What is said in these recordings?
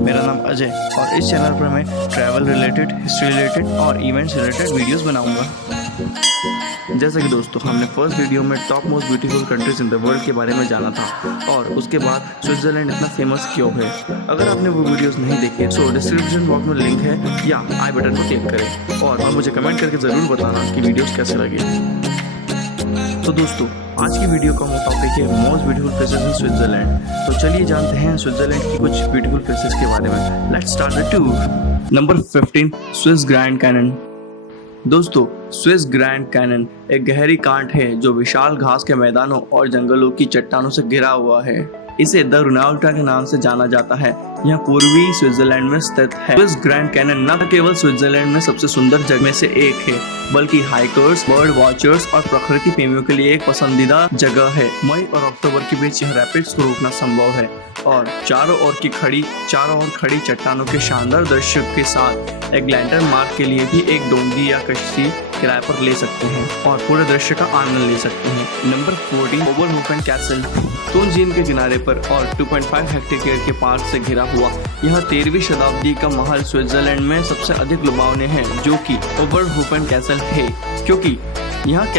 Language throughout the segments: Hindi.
मेरा नाम अजय और इस चैनल पर मैं ट्रैवल रिलेटेड, हिस्ट्री रिलेटेड और इवेंट्स रिलेटेड वीडियोस बनाऊंगा। जैसा कि दोस्तों हमने फर्स्ट वीडियो में top most beautiful countries in the world के बारे में जाना था और उसके बाद स्विट्जरलैंड इतना फेमस क्यों है। अगर आपने वो वीडियोस नहीं देखे तो डिस्क्रिप्शन बॉक्स में लिंक है या आई बटन को क्लिक करें और मुझे कमेंट करके ज़रूर बताना कि वीडियोस कैसे लगे। तो दोस्तों आज की वीडियो का टॉपिक है most beautiful places in Switzerland. तो चलिए जानते हैं स्विट्जरलैंड की कुछ ब्यूटीफुल प्लेसेस के बारे में। Let's start the tour. Number 15 Swiss Grand Canyon. दोस्तों स्विस ग्रैंड कैनन एक गहरी कांट है जो विशाल घास के मैदानों और जंगलों की चट्टानों से घिरा हुआ है। इसे द रुनाल्टा के नाम से जाना जाता है। यह पूर्वी स्विट्जरलैंड में स्थित है। स्विस ग्रैंड कैनन न केवल स्विट्जरलैंड में सबसे सुंदर जगह में से एक है बल्कि हाइकर्स, बर्ड वॉचर्स और प्रकृति प्रेमियों के लिए एक पसंदीदा जगह है। मई और अक्टूबर के बीच यह रैपिड्स को रोकना संभव है और चारों ओर खड़ी चट्टानों के शानदार दृश्य के साथ एक लैंटर्न मार्ग के लिए भी एक डोंगी या कश्ती किराए पर ले सकते हैं और पूरे दृश्य का आनंद ले सकते हैं। Number 14 ओबरहोफन castle. टून झील के किनारे पर और 2.5 हेक्टेयर के पार्क से घिरा हुआ यह 13वीं शताब्दी का महल स्विट्जरलैंड में सबसे अधिक लुभावने है जो कि ओबरहोफन कैसल है। क्योंकि यह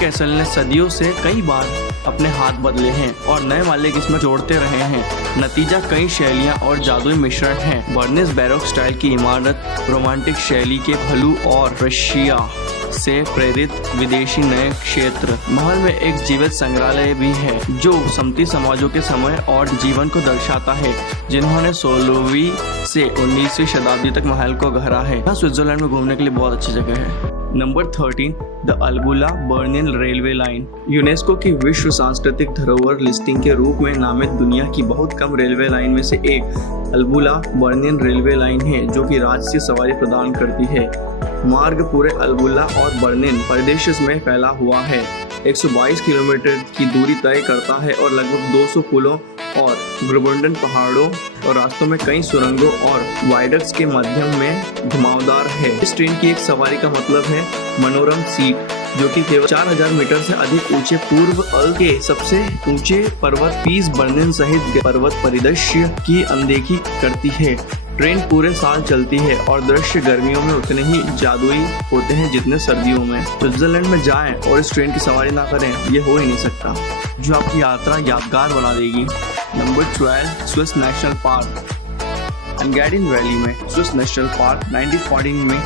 कैसल ने सदियों से कई बार अपने हाथ बदले हैं और नए मालिक इसमें जोड़ते रहे हैं। नतीजा कई शैलियां और जादुई मिश्रण है। बर्निस बैरोक स्टाइल की इमारत, रोमांटिक शैली के भलू और रशिया से प्रेरित विदेशी नए क्षेत्र। महल में एक जीवित संग्रहालय भी है जो समती समाजों के समय और जीवन को दर्शाता है जिन्होंने 16वीं से 19वीं शताब्दी तक महल को गहरा है। यह स्विट्जरलैंड में घूमने के लिए बहुत अच्छी जगह है। Number 13 the Albula Bernina railway line. UNESCO की विश्व सांस्कृतिक धरोहर लिस्टिंग के रूप में नामित दुनिया की बहुत कम रेलवे लाइन में से एक अल्बुला बर्निन रेलवे लाइन है जो कि राजसी सवारी प्रदान करती है। मार्ग पूरे अल्बुला और बर्निन परिदृश्य में फैला हुआ है। 122 किलोमीटर की दूरी तय करता है और लगभग 200 पुलों और ग्रबंडन पहाड़ों और रास्तों में कई सुरंगों और वायडक्ट्स के माध्यम में घुमावदार है। इस ट्रेन की एक सवारी का मतलब है मनोरम सीट जो कि केवल 4000 मीटर से अधिक ऊंचे पूर्व अल के सबसे ऊंचे पर्वत पीस बर्निन सहित पर्वत परिदृश्य की अनदेखी करती है। ट्रेन पूरे साल चलती है और दृश्य गर्मियों में उतने ही जादुई होते हैं जितने सर्दियों में। स्विट्जरलैंड में जाएं और इस ट्रेन की सवारी ना करें ये हो ही नहीं सकता, जो आपकी यात्रा यादगार बना देगी। Number 12 Swiss national park. Engadine valley में स्विस नेशनल पार्क 1914 में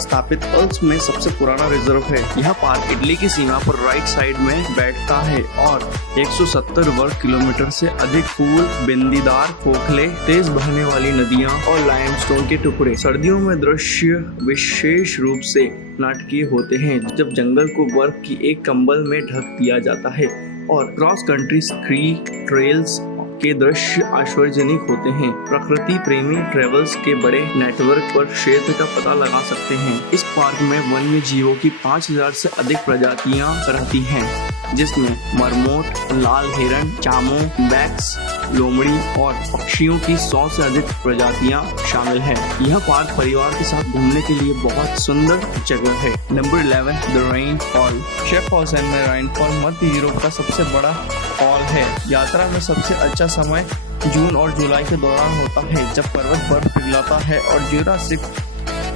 स्थापित अल्प्स में सबसे पुराना रिजर्व है। यह पार्क इटली की सीमा पर राइट साइड में बैठता है और 170 वर्ग किलोमीटर से अधिक फूल, बिंदीदार खोखले, तेज बहने वाली नदियां और लाइमस्टोन के टुकड़े। सर्दियों में दृश्य विशेष रूप से नाटकीय होते हैं जब जंगल को बर्फ की एक कंबल में ढक दिया जाता है और क्रॉस कंट्री स्की ट्रेल्स के दृश्य आश्चर्यजनक होते हैं। प्रकृति प्रेमी ट्रेवल्स के बड़े नेटवर्क पर क्षेत्र का पता लगा सकते हैं। इस पार्क में वन्य जीवों की 5000 से अधिक प्रजातियां रहती हैं जिसमें मरमोट, लाल हिरण, चामो, बैक्स, लोमड़ी और पक्षियों की 100 से अधिक प्रजातियां शामिल हैं। यह पार्क परिवार के साथ घूमने के लिए बहुत सुंदर जगह है। Number 11 the Rhine fall. Schaffhausen में रेन फॉल मध्य यूरोप का सबसे बड़ा फॉल है। यात्रा में सबसे अच्छा समय जून और जुलाई के दौरान होता है जब पर्वत बर्फ पिघलाता है और ज्यूरासिक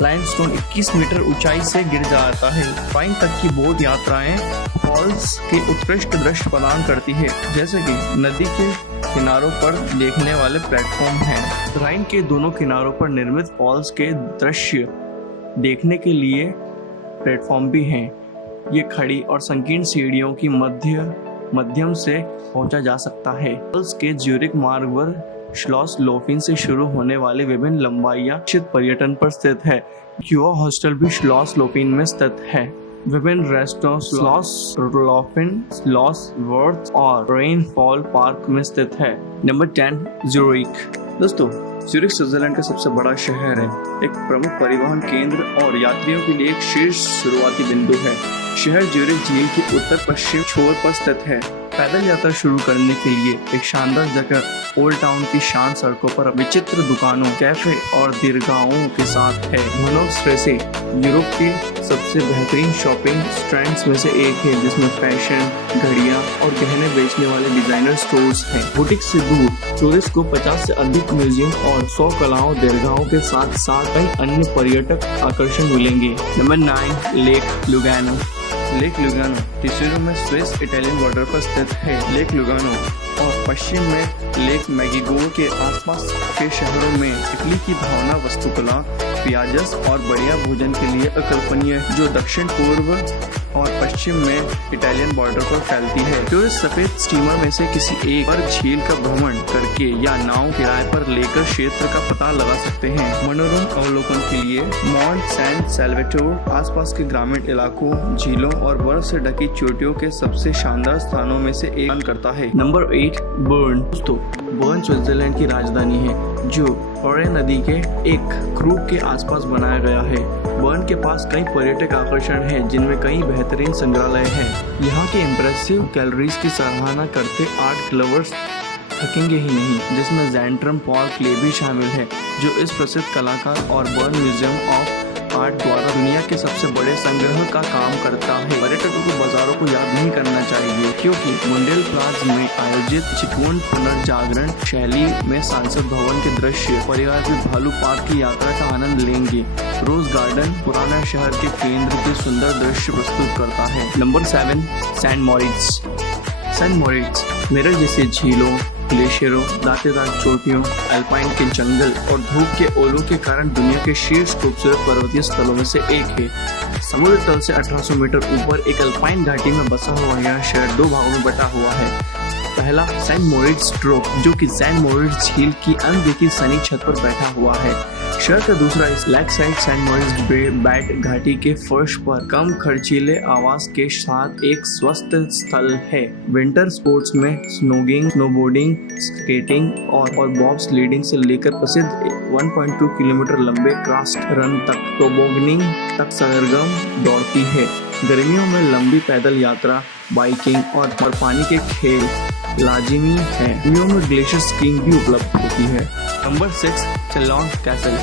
लाइमस्टोन 21 मीटर ऊंचाई से गिर जाता है। पाइन तक की बोट यात्राएं फॉल्स के उत्कृष्ट दृश्य प्रदान करती है जैसे कि नदी के किनारों पर देखने वाले प्लेटफॉर्म हैं। राइन के दोनों किनारों पर निर्मित फॉल्स के दृश्य देखने के लिए प्लेटफॉर्म भी हैं। ये खड़ी और संकीर्ण सीढ़ियों की मध्यम से पहुंचा जा सकता है। फॉल्स के ज्यूरिक मार्ग पर श्लॉस लोफिन से शुरू होने वाले विभिन्न लंबाइयां निश्चित पर्यटन पर स्थित है। क्यूआ हॉस्टल भी श्लॉस लोफिन में स्थित है। विभिन्न रेस्टोरेंट श्लॉस लोफिन, श्लॉस वर्थ और रेन फॉल पार्क में स्थित है। Number 10 Zurich. दोस्तों ज़्यूरिख स्विट्जरलैंड का सबसे बड़ा शहर है, एक प्रमुख परिवहन केंद्र और यात्रियों के लिए एक शीर्ष शुरुआती बिंदु है। शहर ज़्यूरिख झील की उत्तर पश्चिम छोर पर स्थित है पैदल यात्रा शुरू करने के लिए एक शानदार जगह ओल्ड टाउन की शांत सड़कों पर विचित्र दुकानों, कैफे और दीर्घाओं के साथ है। मनोज फ्रेसे यूरोप के सबसे बेहतरीन शॉपिंग स्ट्रैंड्स में से एक है, जिसमें फैशन, घड़ियां और गहने बेचने वाले डिजाइनर स्टोर्स हैं। बुटीक से दूर टूरिस्ट को 50 से अधिक म्यूजियम और 100 कलाओं, दीर्घाओं के साथ साथ कई अन्य पर्यटक आकर्षण मिलेंगे। Number 9, Lake Lugano. Lake Lugano Ticino में स्विस इटालियन बॉर्डर पर स्थित है। लेक लुगानो और पश्चिम में लेक मैगिगो के आसपास के शहरों में इटली की भावना, वस्तुकला, पियाजस और बढ़िया भोजन के लिए अकल्पनीय, जो दक्षिण पूर्व और पश्चिम में इटालियन बॉर्डर पर फैलती है। टूरिस्ट सफेद स्टीमर में से किसी एक पर झील का भ्रमण करके या नाव किराए पर लेकर क्षेत्र का पता लगा सकते हैं। मनोरम अवलोकन के लिए मॉन्ट सैन सैल्वेटोर आसपास के ग्रामीण इलाकों, झीलों और बर्फ से ढकी चोटियों के सबसे शानदार स्थानों में से एक करता है। Number 8, burn. दोस्तों, बर्न स्विट्जरलैंड की राजधानी है, जो ओरे नदी के एक क्रूब के आसपास बनाया गया है। बर्न के पास कई पर्यटक आकर्षण हैं, जिनमें कई बेहतरीन संग्रहालय हैं। यहाँ के इम्प्रेसिव गैलरीज की सराहना करते आर्ट लवर्स थकेंगे ही नहीं, जिसमें ज़ैंट्रम पॉल क्ले भी शामिल है, जो इस प्रसिद्ध कलाकार और बर्न म्यूजियम ऑफ आर्ट द्वारा दुनिया के सबसे बड़े संग्रह का काम करता है। पर्यटकों को बाजारों को याद नहीं करना चाहिए, क्योंकि मुंडेल प्लाज में आयोजित चिकवन पुनर्जागरण शैली में सांसद भवन के दृश्य, परिवार के भालू पार्क की यात्रा का आनंद लेंगे। रोज गार्डन पुराना शहर के केंद्र के सुंदर दृश्य प्रस्तुत करता है। Number 7, Saint Moritz. Saint Moritz mirror जैसे झीलों, ग्लेशियरों, दांतेदार चोटियों, अल्पाइन के जंगल और धूप के ओलों के कारण दुनिया के शीर्ष खूबसूरत पर्वतीय स्थलों में से एक है। समुद्र तल से 1800 मीटर ऊपर एक अल्पाइन घाटी में बसा हुआ यह शहर 2 भागों में बटा हुआ है। पहला सेंट मोरिट्स ड्रॉप, जो कि सेंट मोरिट्स झील की अनदेखी सनी छत पर बैठा हुआ है। शहर का दूसरा लेक साइड सेंट मोरिट्स बैट घाटी के फर्श पर कम खर्चीले आवास के साथ एक स्वस्थ स्थल है। विंटर स्पोर्ट्स में स्नोगिंग, स्नोबोर्डिंग, स्केटिंग और बॉब स्लीडिंग से लेकर प्रसिद्ध 1.2 किलोमीटर लंबे क्रास्ट रन तक, टोबोगनिंग तक सरगर्म दौड़ती है। गर्मियों में लंबी पैदल यात्रा, बाइकिंग और पानी के खेल लाजिमी है। गर्मियों में ग्लेशियर स्कीइंग भी उपलब्ध होती है। Number 6, Chillon castle.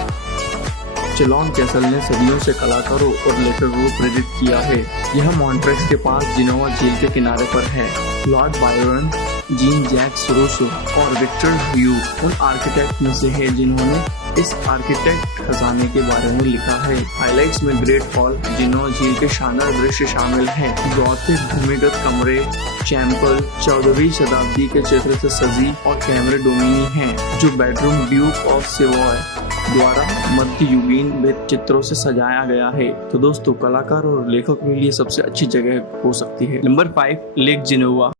Chillon castle ने सदियों से कलाकारों और लेखकों को प्रेरित किया है। यह मॉन्ट्रेक्स के पास जिनोवा झील के किनारे पर है। Lord Byron, Jean Jacques Rousseau और विक्टर ह्यू उन आर्किटेक्ट में से है जिन्होंने इस आर्किटेक्ट खजाने के बारे में लिखा है। हाइलाइट्स में ग्रेट हॉल, जिनोवा झील के शानदार दृश्य शामिल हैं। गॉथिक भूमिगत कमरे, चैम्पल 14वीं शताब्दी के चित्र से सजी और कैमरे डोमिनी हैं, जो बेडरूम ड्यूक ऑफ सेवॉय द्वारा मध्ययुगीन भित्ति चित्रों से सजाया गया है। तो दोस्तों, कलाकार और लेखक के लिए सबसे अच्छी जगह हो सकती है। Number 5, lake Geneva.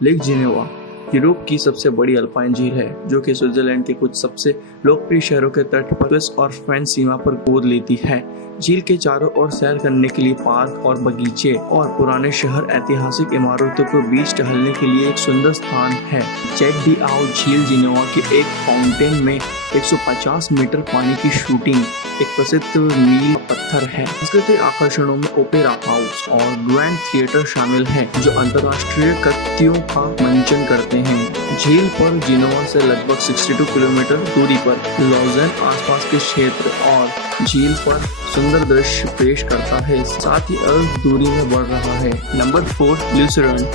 Lake Geneva Europe की सबसे बड़ी अल्पाइन झील है, जो कि स्विट्जरलैंड के कुछ सबसे लोकप्रिय शहरों के तट पर स्विस और फ्रेंच सीमा पर गोद लेती है। झील के चारों ओर सैर करने के लिए पार्क और बगीचे और पुराने शहर, ऐतिहासिक इमारतों के बीच टहलने के लिए एक सुंदर स्थान है। चेक डी आओ झील जिनेवा के एक फाउंटेन में 150 मीटर पानी की शूटिंग एक प्रसिद्ध मील पत्थर है। सांस्कृतिक आकर्षणों में ओपेरा हाउस और ग्रैंड थिएटर शामिल हैं, जो अंतर्राष्ट्रीय कृतियों का मंचन करते हैं। झील पर जिनेवा से लगभग 62 किलोमीटर दूरी पर लॉजेन आसपास के क्षेत्र और झील पर सुंदर दृश्य पेश करता है, साथ ही अर्ध दूरी में बढ़ रहा है। Number 4, Lucerne.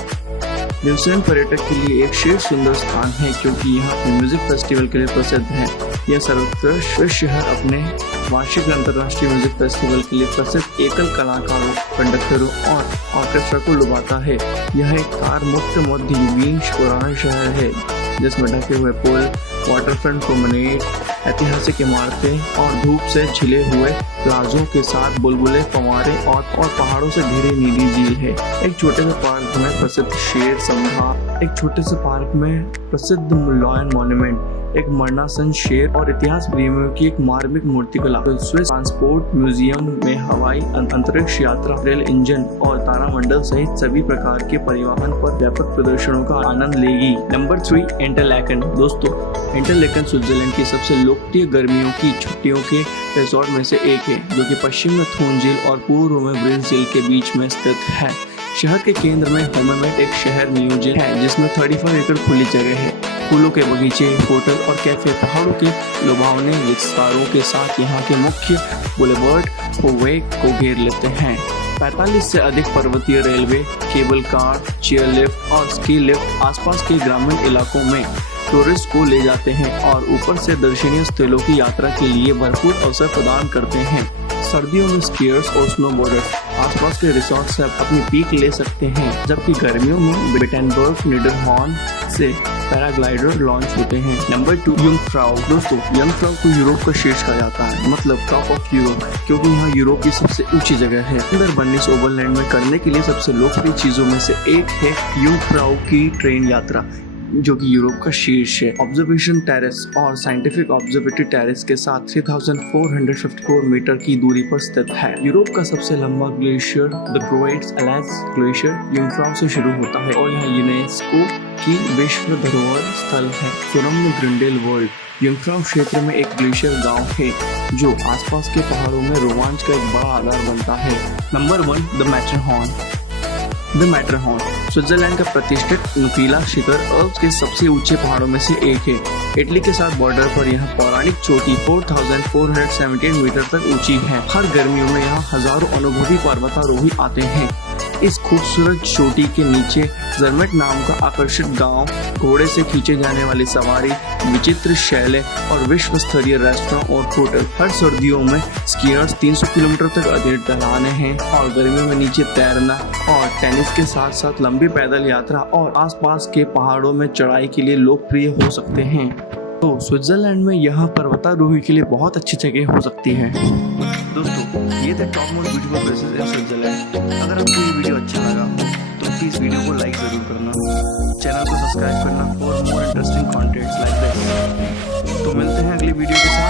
ल्यूसर्न पर्यटक के लिए एक शीर्ष सुंदर स्थान है, क्योंकि यहाँ अपने म्यूजिक फेस्टिवल के लिए प्रसिद्ध है। यह सर्वोत्कृष्ट शहर अपने वार्षिक अंतर्राष्ट्रीय म्यूजिक फेस्टिवल के लिए प्रसिद्ध एकल कलाकारों, कंडक्टरों और ऑर्केस्ट्रा को लुभाता है। यह एक कार मुक्त मध्ययुगीन पुराना शहर है, जिसमें ढके हुए पुल, वाटरफ्रंट प्रोमेनेड, ऐतिहासिक इमारतें और धूप से छिले हुए प्लाजों के साथ बुलबुले, फव्वारे और पहाड़ों से घिरी नीली झील है। एक छोटे से पार्क में प्रसिद्ध शेर संग्रह, एक छोटे से पार्क में प्रसिद्ध लॉयन मॉन्यूमेंट, एक मरणासन शेर और इतिहास प्रेमियों की एक मार्मिक मूर्तिकला। स्विस ट्रांसपोर्ट म्यूजियम में हवाई अंतरिक्ष यात्रा, रेल इंजन और तारामंडल सहित सभी प्रकार के परिवहन पर व्यापक प्रदर्शनों का आनंद लेगी। नंबर 3, इंटरलैकन। दोस्तों, इंटरलैकन स्विट्जरलैंड की सबसे लोकप्रिय गर्मियों की छुट्टियों के रिजॉर्ट में से एक है, जो कि पश्चिम में थून झील और पूर्व में ब्रिंज झील के बीच में स्थित है। शहर के केंद्र में होमेमेड एक शहर नियोजित है जिसमें 35 एकड़ खुली जगह है। फूलों के बगीचे, होटल और कैफे पहाड़ों के लुभावने विस्तारों के साथ यहाँ के मुख्य बुलेवार्ड होवे को घेर लेते हैं। 45 से अधिक पर्वतीय railway, cable car, chair lift और स्की लिफ्ट आसपास के ग्रामीण इलाकों में टूरिस्ट को ले जाते हैं और ऊपर से दर्शनीय स्थलों की यात्रा के लिए भरपूर अवसर प्रदान करते हैं। सर्दियों में स्कीयर्स और स्नोबोर्डर्स आसपास के रिसोर्ट से अपनी पीक ले सकते हैं, जबकि गर्मियों में बेटेनबर्ग निडरहॉर्न से पैराग्लाइडर लॉन्च होते हैं। नंबर 2, यंगफ्राउ। दोस्तों, यंगफ्राउ को यूरोप का शीर्ष कहा जाता है, मतलब टॉप ऑफ यूरोप, क्योंकि यहाँ यूरोप की सबसे ऊंची जगह है। सुंदरबनीस ओवरलैंड में करने के लिए सबसे लोकप्रिय चीजों में से एक है यंगफ्राउ की ट्रेन यात्रा, जो कि यूरोप का शीर्ष है। ऑब्जर्वेशन टेरेस और साइंटिफिक ऑब्जर्वेटरी टेरेस के साथ 3454 मीटर की दूरी पर स्थित है। यूरोप का सबसे लंबा glacier the Great Aletsch Glacier Jungfrau से शुरू होता है और यह यूनेस्को की विश्व धरोहर स्थल है। सुरम्य ग्रिंडेलवाल्ड यंगफ्राउ क्षेत्र में एक ग्लेशियर गांव है जो आसपास के पहाड़ों में रोमांच का एक बड़ा आधार बनता है। Number 1, the Matterhorn. The Matterhorn Switzerland का प्रतिष्ठित नुकीला शिखर अल्प्स के सबसे ऊंचे पहाड़ों में से एक है। इटली के साथ बॉर्डर पर यह पौराणिक चोटी 4478 मीटर तक ऊंची है। हर गर्मियों में यहाँ हजारों अनुभवी पर्वतारोही आते हैं। इस खूबसूरत चोटी के नीचे जर्मेट नाम का आकर्षक गांव, घोड़े से खींचे जाने वाली सवारी, विचित्र शैलें और विश्व स्तरीय रेस्टोरेंट और होटल। हर सर्दियों में स्कीयर्स 300 किलोमीटर तक अधिक ढलाने हैं और गर्मियों में नीचे तैरना और टेनिस के साथ साथ लंबी पैदल यात्रा और आसपास के पहाड़ों में चढ़ाई के लिए लोकप्रिय हो सकते हैं। तो स्विट्जरलैंड में यह पर्वतारोही के लिए बहुत अच्छी जगह हो सकती है। दोस्तों, ये थे top most beautiful places in Switzerland. अगर आपको ये वीडियो अच्छा लगा तो प्लीज वीडियो को लाइक जरूर करना, चैनल को सब्सक्राइब करना और more interesting contents like this. तो मिलते हैं अगली वीडियो के साथ।